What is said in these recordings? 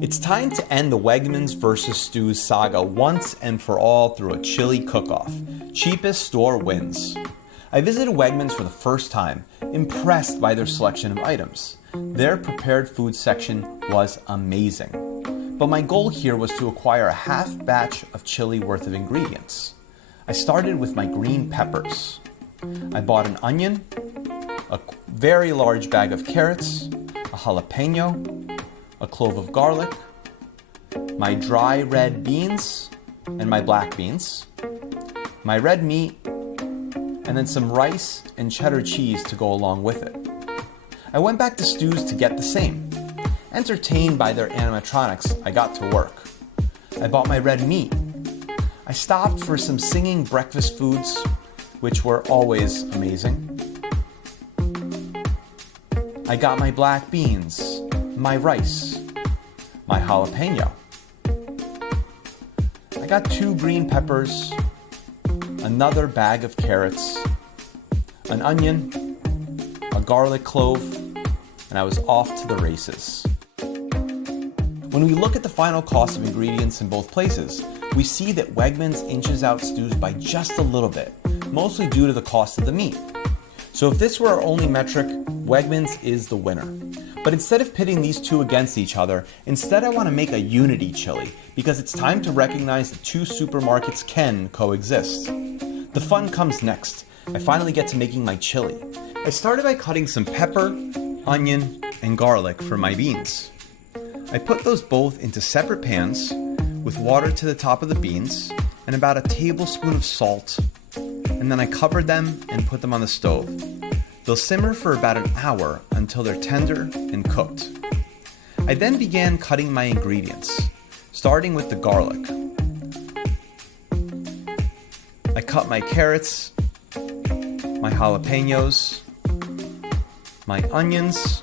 It's time to end the Wegmans versus Stews saga once and for all through a chili cook-off. Cheapest store wins. I visited Wegmans for the first time, impressed by their selection of items. Their prepared food section was amazing. But my goal here was to acquire a half batch of chili worth of ingredients. I started with my green peppers. I bought an onion, a very large bag of carrots, a jalapeno, a clove of garlic, my dry red beans and my black beans, my red meat, and then some rice and cheddar cheese to go along with it. I went back to Stews to get the same. Entertained by their animatronics, I got to work. I bought my red meat. I stopped for some singing breakfast foods, which were always amazing. I got my black beans, my rice, my jalapeno. I got 2 green peppers, another bag of carrots, an onion, a garlic clove, and I was off to the races. When we look at the final cost of ingredients in both places, we see that Wegmans inches out Stews by just a little bit, mostly due to the cost of the meat. So if this were our only metric, Wegmans is the winner. But instead of pitting these two against each other, instead I want to make a unity chili, because it's time to recognize that 2 supermarkets can coexist. The fun comes next. I finally get to making my chili. I started by cutting some pepper, onion, and garlic for my beans. I put those both into separate pans with water to the top of the beans and about a tablespoon of salt, and then I covered them and put them on the stove. They'll simmer for about an hour until they're tender and cooked. I then began cutting my ingredients, starting with the garlic. I cut my carrots, my jalapenos, my onions,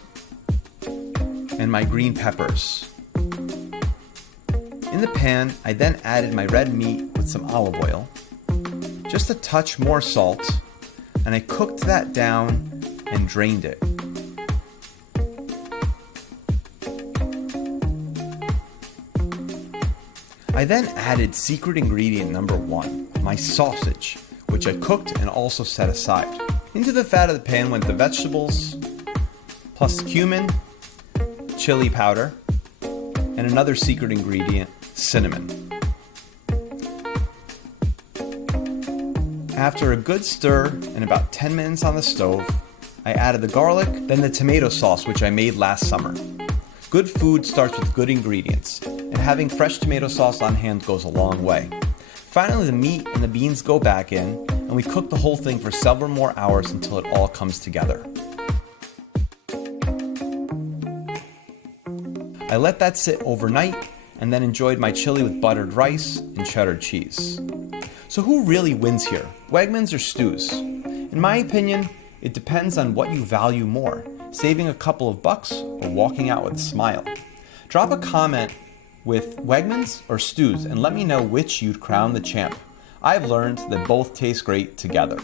and my green peppers. In the pan, I then added my red meat with some olive oil, just a touch more salt, and I cooked that down and drained it. I then added secret ingredient number 1, my sausage, which I cooked and also set aside. Into the fat of the pan went the vegetables, plus cumin, chili powder, and another secret ingredient, cinnamon. After a good stir and about 10 minutes on the stove, I added the garlic, then the tomato sauce, which I made last summer. Good food starts with good ingredients, and having fresh tomato sauce on hand goes a long way. Finally, the meat and the beans go back in, and we cook the whole thing for several more hours until it all comes together. I let that sit overnight, and then enjoyed my chili with buttered rice and cheddar cheese. So who really wins here, Wegmans or Stews? In my opinion, it depends on what you value more, saving a couple of bucks or walking out with a smile. Drop a comment with Wegmans or Stews and let me know which you'd crown the champ. I've learned that both taste great together.